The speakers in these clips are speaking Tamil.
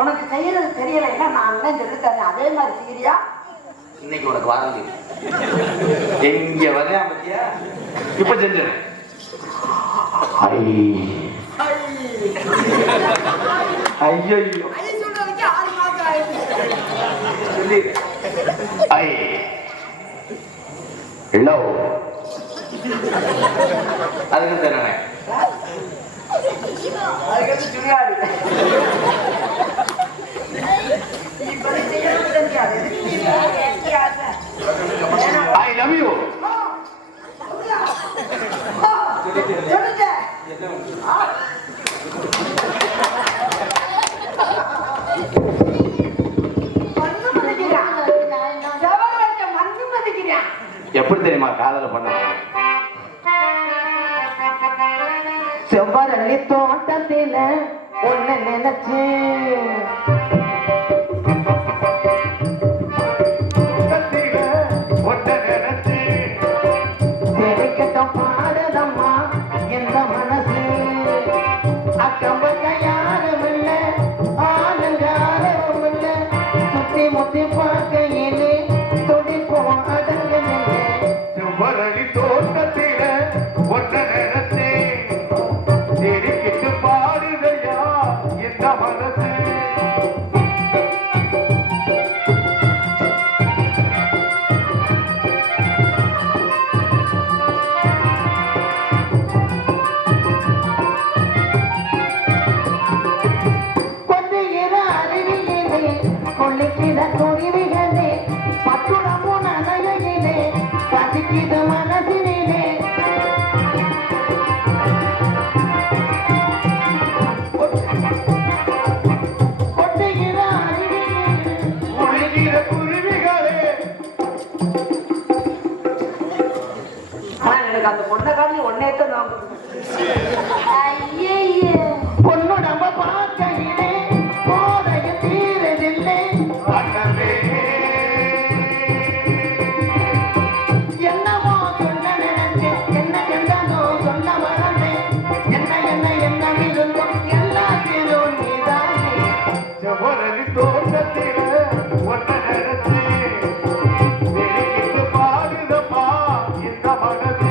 உனக்கு செய்யறது தெரியலைன்னா நான் அண்ணன் சொல்லித்தரேன், அதே மாதிரி செய்யறியா? இன்னைக்கு உனக்கு வாரண்டி எங்க வரேன் பத்தியா? இப்ப செஞ்சிடறேன். ஐயோ சொல்றதுக்கு 6 மாசம் ஆயிடுச்சு. சொல்லி அதுக்கு தானே அதுக்கு சுடுகாடு. I love you. எப்படி தெரியுமா காதல பண்ண? செவ்வரளி தோட்டத்தில ஒண்ணு நினைச்சு பாடுதம்மா எந்த மனசு அக்கம்பக்க யாரும் இல்ல ஆளுங்காரும் இல்ல சுத்தி முத்தி பார்க்கையிலே துடிப்போம் அடங்கல. செவ்வரளி தோட்டத்தில ஒன்ன நினைச்சு தெரிக்கிட்டு பாடுதையா எந்த மனசு? அந்த பொண்ணை காரணம் ஒன்னேத்தான் பொண்ணு நம்ம பார்க்கையிலே போதைய தீரதில்லை. என்னமோ சொல்ல நினைச்சேன், என்ன கண்டனோ சொல்ல மறந்தேன். என்ன என்ன என்ன இருந்தும் எல்லாத்திலும் நீதானே. செவ்வரளி தோட்டத்தில ஒன்ன நினைச்சு தெரிக்கிட்டு பாடுதம்மா இந்த மனசு.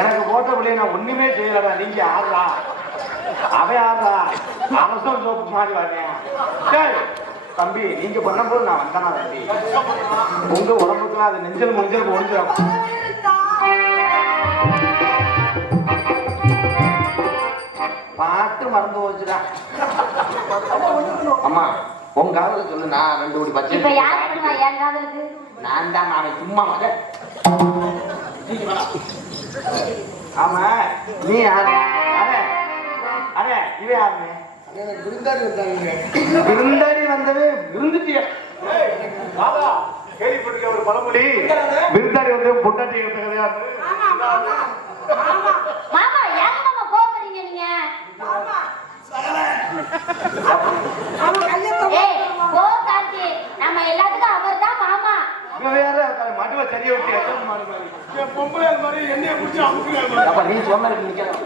எனக்கு போட்ட பிள்ளைய நான் ஒண்ணுமே செய்யலடா. நீங்க ஆடுறா, அவன் ஆடுறா, அவசரம் சோப்பு மாதிரி வரேன். தம்பி நீங்க பண்ணும்போது நான் வந்தனா தம்பி? உங்க உடம்புக்குலாம் அது நெஞ்சல் முடிஞ்சல் முடிஞ்சிடும். பாட்டு மறந்து போச்சுடா. அம்மா உங்க காதல சொல்லு, நான் 2 கோடி பச்சை. இப்ப யார் பண்ணுவா என் காதலுக்கு? நான் தான். நான் சும்மா மக. ஆமா நீ யாரு? அடே இவே யாருன்னு விருந்தாடி வந்தது விருந்துட்டிய கேள்விப்பட்டிருக்க ஒரு பழமொழி. விருந்தாடி வந்து பொண்டாட்டி எடுத்த கிடையாது. மாமா ஏன் மாமா கோபப்படுறீங்க நீங்க? ஏய் போ கார்த்தி, நம்ம எல்லாத்துக்கும் அவர்தான் மாமா. வேற மடுவ சரியா விட்டு எத்தனை மாடு மாதிரி பொம்பளை மாதிரி என்னைய குடிச்சு அமுக்குறாங்க. அப்ப நீ சொன்ன நிக்கிறேன்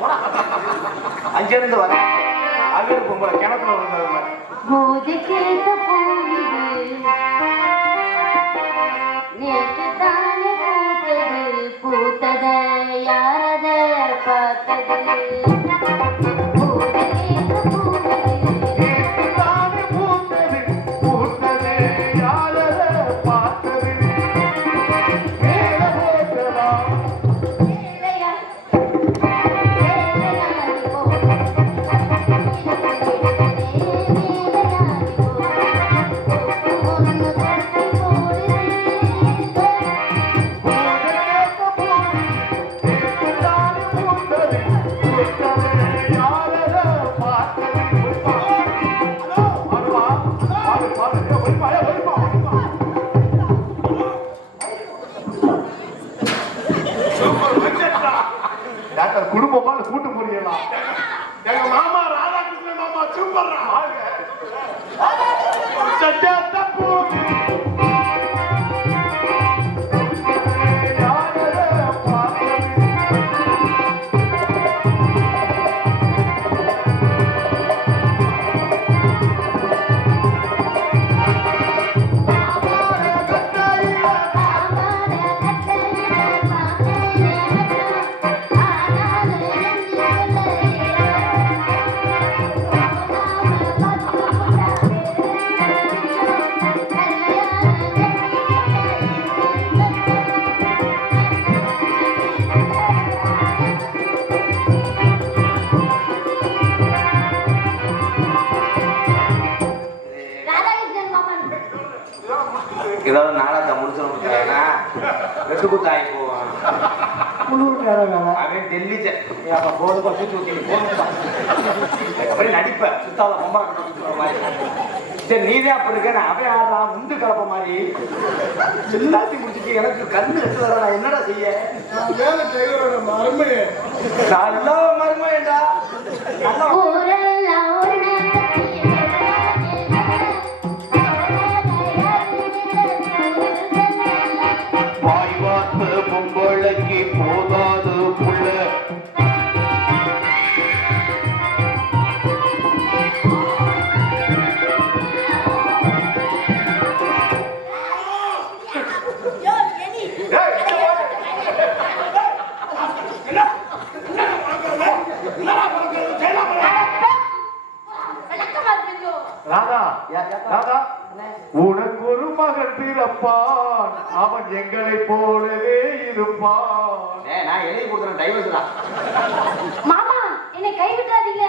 அங்கே இருந்து வர அது பொம்பளை கிணத்துல வந்தது மாதிரி. பூஜை கேட்ட பூவிது நேற்று தானே பூத்தது, பூத்தத யாரத பார்த்தது. பூத்தது யாரத பார்த்தது. மேல போட்ட எங்க மாமா ராதாகிருஷ்ணன் மாமா சூப்பர்ரா. சட்டாத்த பூமி ராதாகிருஷ்ணன் மாமன் ஏதாவது நாளாத்த முடிச்சிருந்தா வெட்டு குத்து ஆகி போவான். அவன் டெல்லி போதுப்பா சுத்தி ஊத்தி போதுப்பா அப்படி நடிப்ப சுத்தாத பொம்மை மாதிரி. சரி நீதான் அப்படி இருக்க. அவன் ஆடுறா முண்டு கலப்ப மாதிரி எல்லாத்தையும் முடிச்சுட்டு எனக்கு கண்ணு எடுத்து வர நான் என்னடா செய்ய? வேலை டிரைவரோட மருமையே நல்ல மருமையேண்டா. வாய்வார்த்த பொம்பளைக்கு போதாது புள்ள. ராதா ராதா உனக்கு ஒரு மகன் பிறப்பான், அவன் எங்களை போலவே இருப்பான். நான் எழுதி கொடுத்துறேன் டைவர்ஸ் தான். மாமா என்னை கைவிட்டாதீங்க.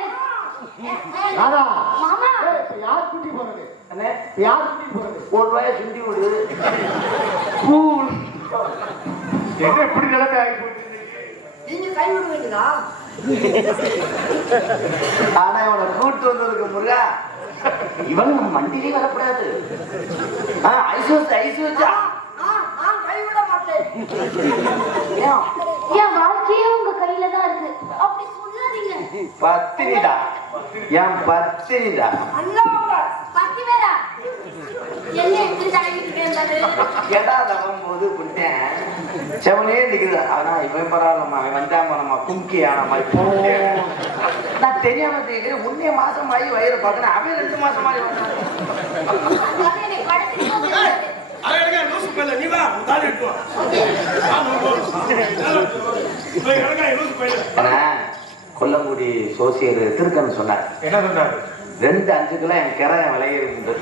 ராதா மாமா இப்ப யார் குட்டி போறது? அண்ணே யார் குட்டி போறது? ஒரு ரூபாய சுண்டி விடு. என்ன இப்படி நிலைமை ஆகி போச்சு? நீங்க கை விடுவீங்களா? ஆனா இவனை கூட்டு வந்ததுக்கு முருகா இவன் நம்ம வண்டியிலே வரக்கூடாது. ஐஸ் வச்சு ஐஸ் வச்சா கை விட மாட்டேன். என் வாழ்க்கையே உங்க கையில தான் இருக்கு. அப்படி சொல்லாதீங்க. பத்தினிடா என் பத்தினிடா. பத்தி வேறா என்ன எப்படி தாங்கிட்டு கேட்டா தவம் போது குட்டேன் செவனே நிக்குது. ஆனா இவன் பரவாயில்லம்மா, அவன் வந்தாம நம்ம கும்கி ஆன மாதிரி போ. நான் தெரியாம கேட்கிறேன். முன்னே மாசம் ஆகி வயிறு பார்க்கணும். அவன் 2 மாசம் ஆகி வந்தான். என்னை படத்துக்கு போட்டு கொல்லங்குடி சோசியர் திருக்கன் சொன்னார். என்ன சொன்னாரு? 2 5 கிலோ என் கிரை விளையிருந்து